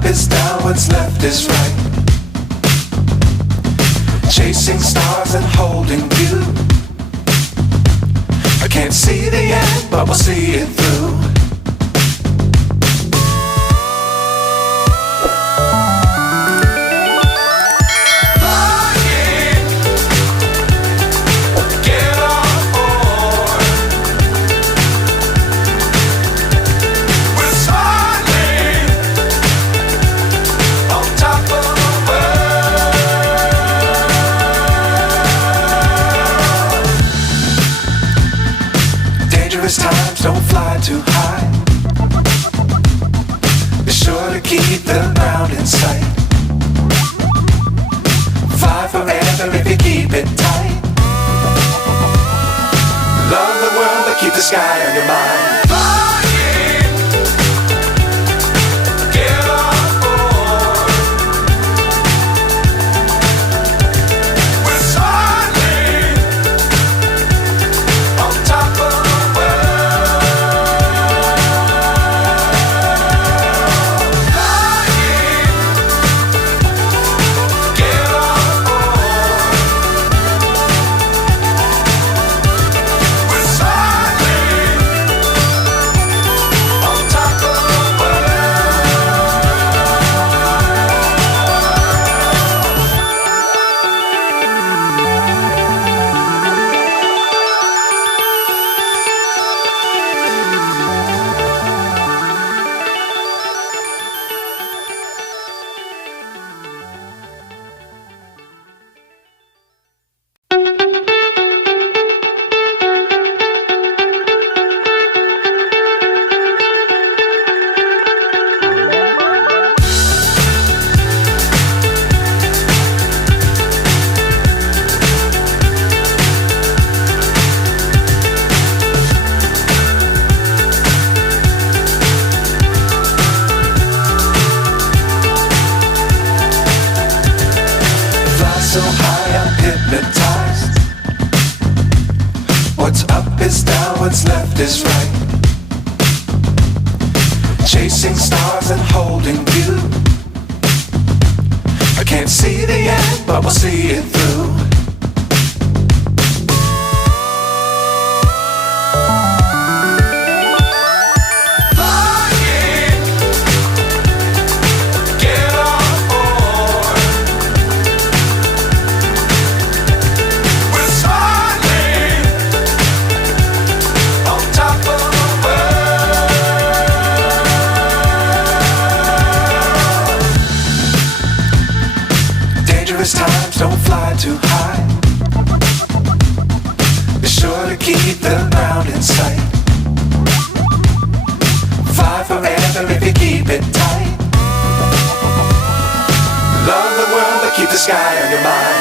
up is down, what's left is right. Chasing stars and holding you. I can't see the end, but we'll see it through. Times don't fly too high. Be sure to keep the ground in sight. Fly forever if you keep it tight. Love the world but keep the sky on your mind. So high I'm hypnotized. What's up is down, what's left is right. Chasing stars and holding you. I can't see the end, but we'll see it through. Times don't fly too high. Be sure to keep the ground in sight. Fly forever if you keep it tight. Love the world but keep the sky on your mind.